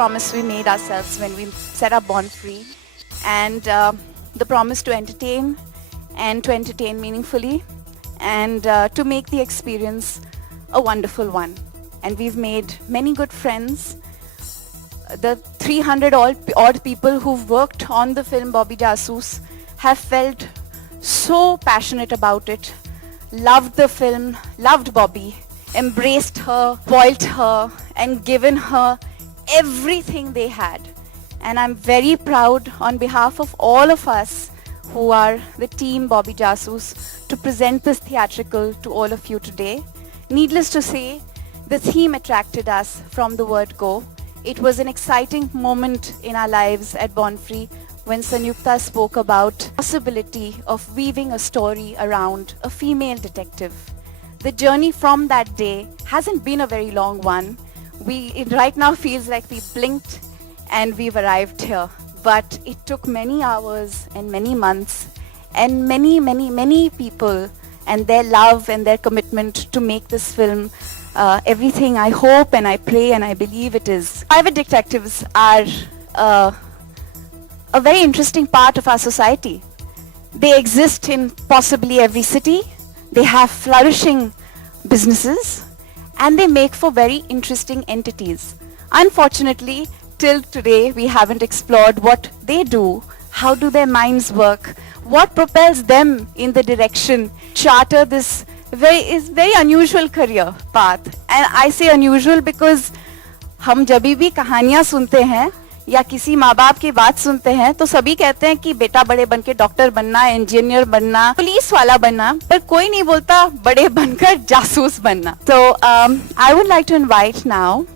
promise we made ourselves when we set up Born Free, and the promise to entertain and to entertain meaningfully, and to make the experience a wonderful one. And we've made many good friends. The 300 odd people who've worked on the film Bobby Jasoos have felt so passionate about it, loved the film, loved Bobby, embraced her, spoilt her, and given her everything they had. And I'm very proud on behalf of all of us who are the team Bobby Jasoos to present this theatrical to all of you today. Needless to say, the theme attracted us from the word go. It was an exciting moment in our lives at Born Free when Sanyukta spoke about the possibility of weaving a story around a female detective. The journey from that day hasn't been a very long one. It right now feels like we blinked and we've arrived here. But it took many hours and many months and many people and their love and their commitment to make this film everything I hope and I pray and I believe it is. Private detectives are a very interesting part of our society. They exist in possibly every city. They have flourishing businesses and they make for very interesting entities. Unfortunately, till today, we haven't explored what they do, how do their minds work, what propels them in the direction, charter this very unusual career path. And I say unusual because हम जब भी कहानियाँ सुनते हैं या किसी माँ बाप की बात सुनते हैं तो सभी कहते हैं कि बेटा बड़े बन के डॉक्टर बनना, इंजीनियर बनना, पुलिस वाला बनना, पर कोई नहीं बोलता बड़े बनकर जासूस बनना. So I would like to invite now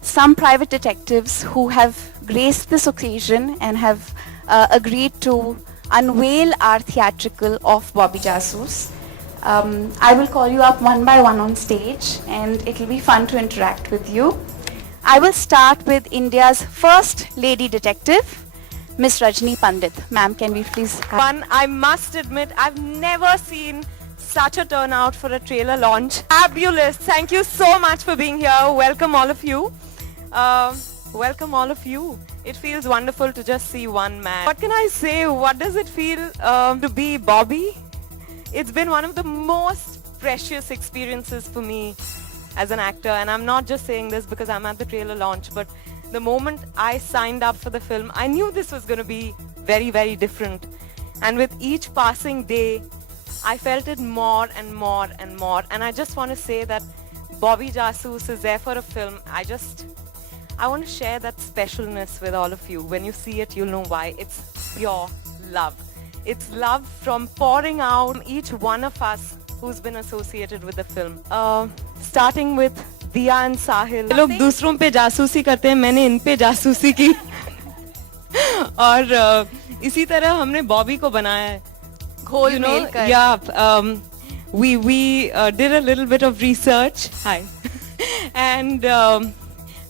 some private detectives who have graced this occasion and have agreed to unveil our theatrical of Bobby Jasoos. I will call you up one by one on stage and it will be fun to interact with you. I will start with India's first lady detective, Miss Rajni Pandit. Ma'am, can we please have... I must admit, I've never seen such a turnout for a trailer launch. Fabulous. Thank you so much for being here. Welcome all of you. Welcome all of you. It feels wonderful to just see one man. What can I say? What does it feel to be Bobby? It's been one of the most precious experiences for me as an actor, and I'm not just saying this because I'm at the trailer launch, but the moment I signed up for the film, I knew this was going to be very, very different. And with each passing day, I felt it more and more and more. And I just want to say that Bobby Jasoos is there for a film. I want to share that specialness with all of you. When you see it, you'll know why. It's pure love. It's love from pouring out from each one of us who's been associated with the film. Starting with Diya and Sahil. लोग दूसरों पे जासूसी करते हैं, मैंने इन पे जासूसी की और इसी तरह हमने बॉबी को बनाया है. घोल मेल कर. Yeah, we did a little bit of research. Hi. And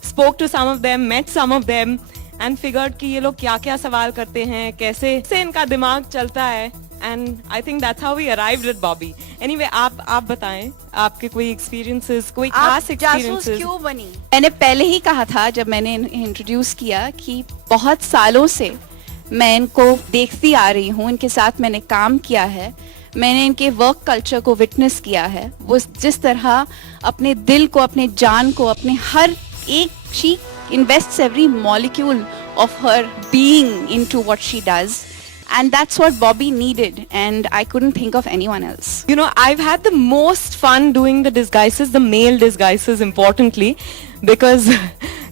spoke to some of them, met some of them, and figured कि ये लोग क्या-क्या सवाल करते हैं, कैसे इनका दिमाग चलता है. And I think that's how we arrived at Bobby. Anyway, आप बताएं, आपके कोई experiences, कोई खास experiences? जासूस क्यों बनी? मैंने पहले ही कहा था जब मैंने इंट्रोड्यूस किया कि बहुत सालों से मैं इनको देखती आ रही हूँ, इनके साथ मैंने काम किया है, मैंने इनके वर्क कल्चर को विटनेस किया है. वो जिस तरह अपने दिल को, अपने जान को, अपने हर एक she invests every molecule of her being into what she does. And that's what Bobby needed, and I couldn't think of anyone else. You know, I've had the most fun doing the disguises, the male disguises importantly, because,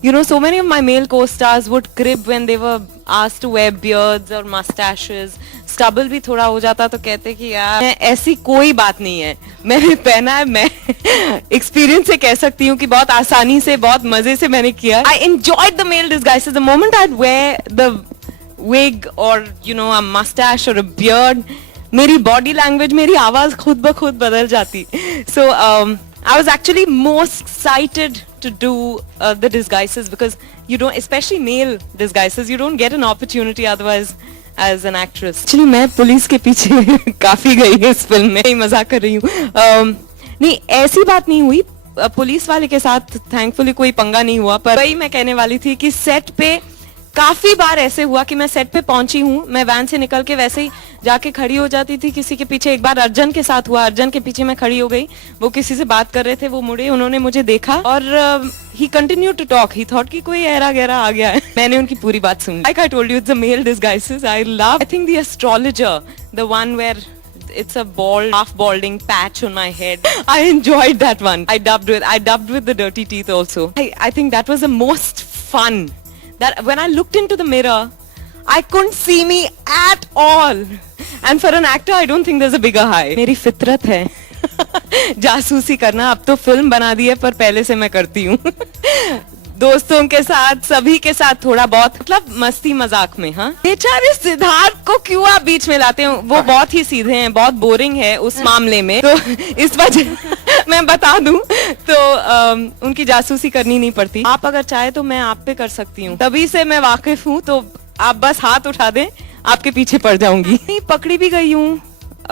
you know, so many of my male co-stars would crib when they were asked to wear beards or mustaches. Stubble भी थोड़ा हो जाता तो कहते कि यार ऐसी कोई बात नहीं है, मैंने पहना है, मैं experience से कह सकती हूँ कि बहुत आसानी से, बहुत मजे से मैंने किया. I enjoyed the male disguises. The moment I'd wear the wig or you know a mustache or a beard, मेरी body language, मेरी आवाज खुद ब खुद बदल जाती. So I was actually most excited to do the disguises because you don't, especially male disguises, you don't get an opportunity otherwise as an actress. Actually मैं police के पीछे काफी गई इस फिल्म में, मजाक कर रही हूँ. नहीं ऐसी बात नहीं हुई. पुलिस वाले के साथ थैंकफुली कोई पंगा नहीं हुआ, पर वही मैं कहने वाली थी कि सेट पे काफी बार ऐसे हुआ कि मैं सेट पे पहुंची हूँ, मैं वैन से निकल के वैसे ही जाके खड़ी हो जाती थी किसी के पीछे। एक बार अर्जुन के साथ हुआ, अर्जुन के पीछे मैं खड़ी हो गई, वो किसी से बात कर रहे थे, वो मुड़े, उन्होंने मुझे देखा और he continue to talk, he thought कि कोई ऐरा गहरा आ गया है। मैंने उनकी पूरी बात सुनी। Like I told you, it's a male disguises. I love, I think the astrologer, the one where it's a bald, half balding patch on my head. I enjoyed that one. I dubbed with the dirty teeth also. I think that was the most fun. That when I looked into the mirror, I couldn't see me at all. And for an actor, I don't think there's a bigger high. मेरी फितरत है जासूसी करना। अब तो film बना दी है, पर पहले से मैं करती हूँ दोस्तों के साथ, सभी के साथ थोड़ा बहुत, मतलब मस्ती मजाक में। हाँ, बेचारे सिद्धार्थ को क्यों आप बीच में लाते हैं? वो बहुत ही सीधे हैं, बहुत बोरिंग है उस मामले में, तो इस वजह मैं बता दूं तो उनकी जासूसी करनी नहीं पड़ती। आप अगर चाहे तो मैं आप पे कर सकती हूँ, तभी से मैं वाकिफ हूँ, तो आप बस हाथ उठा दें, आपके पीछे पड़ जाऊंगी। पकड़ी भी गई हूँ,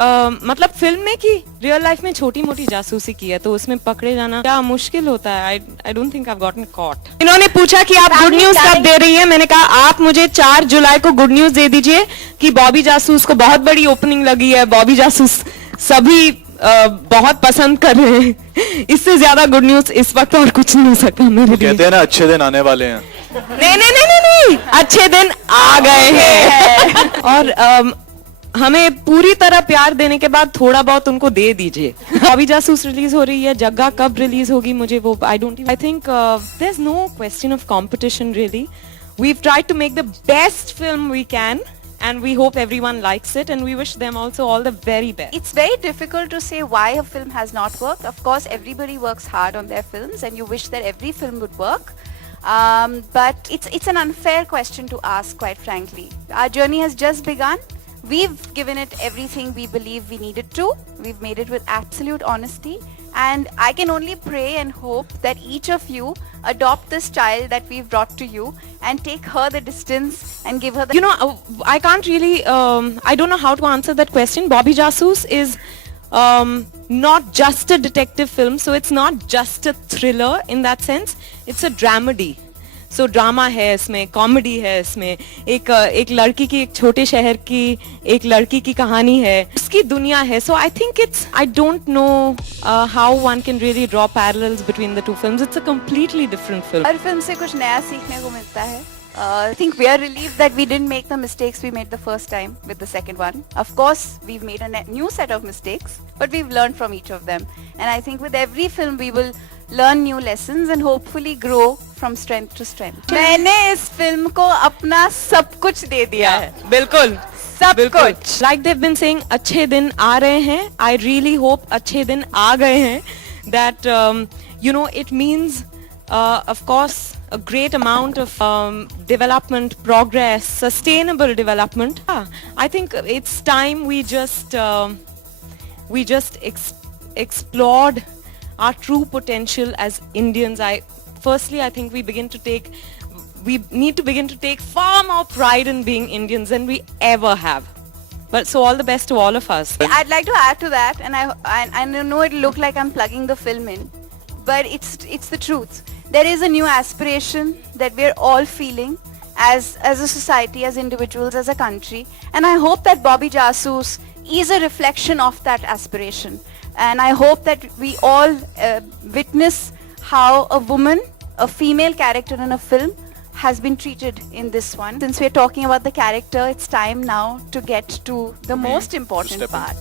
मतलब फिल्म में की, रियल लाइफ में छोटी मोटी जासूसी की है, तो उसमें पकड़े जाना क्या मुश्किल होता है। I don't think I've gotten caught. इन्होंने पूछा कि आप गुड न्यूज कब दे रही हैं? मैंने कहा आप मुझे 4 जुलाई को गुड न्यूज दे दीजिए कि बॉबी जासूस को बहुत बड़ी ओपनिंग लगी है, बॉबी जासूस सभी बहुत पसंद कर रहे हैं। इससे ज्यादा गुड न्यूज इस वक्त और कुछ नहीं हो सकता मेरे लिए। कहते हैं ना अच्छे दिन आने वाले हैं। नहीं, अच्छे दिन आ गए हैं और हमें पूरी तरह प्यार देने के बाद थोड़ा बहुत उनको दे दीजिए। बॉबी जासूस रिलीज हो रही है, जग्गा कब रिलीज होगी मुझे वो I think there is no question of competition really. We have tried to make the best film we can and we hope everyone likes it and we wish them also all the very best. It's very difficult to say why a film has not worked. Of course, everybody works hard on their films and you wish that every film would work. But it's an unfair question to ask, quite frankly. Our journey has just begun. We've given it everything we believe we needed to. We've made it with absolute honesty. And I can only pray and hope that each of you adopt this child that we've brought to you and take her the distance and give her the... You know, I can't really, I don't know how to answer that question. Bobby Jasoos is not just a detective film, so it's not just a thriller in that sense. It's a dramedy. So drama है इसमें, comedy है इसमें, एक लड़की की, एक छोटे शहर की एक लड़की की कहानी है, उसकी दुनिया है। So I think it's, I don't know how one can really draw parallels between the two films. It's a completely different film. हर फिल्म से कुछ नया सीखने को मिलता है। I think we are relieved that we didn't make the mistakes we made the first time with the second one. Of course, we've made a new set of mistakes, but we've learned from each of them. And I think with every film we will learn new lessons and hopefully grow from strength to strength. मैंने इस film को अपना सब कुछ दे दिया है। बिल्कुल सब कुछ। Like they've been saying, अच्छे दिन आ रहे हैं। I really hope अच्छे दिन आ गए हैं। That you know, it means of course a great amount of development, progress, sustainable development. I think it's time we just explored our true potential as Indians. I think we need to begin to take far more pride in being Indians than we ever have. But so all the best to all of us. I'd like to add to that, and I know it'll look like I'm plugging the film in, but it's the truth. There is a new aspiration that we're all feeling as a society, as individuals, as a country, and I hope that Bobby Jasoos is a reflection of that aspiration. And I hope that we all witness how a woman, a female character in a film, has been treated in this one. Since we're talking about the character, it's time now to get to the most important part.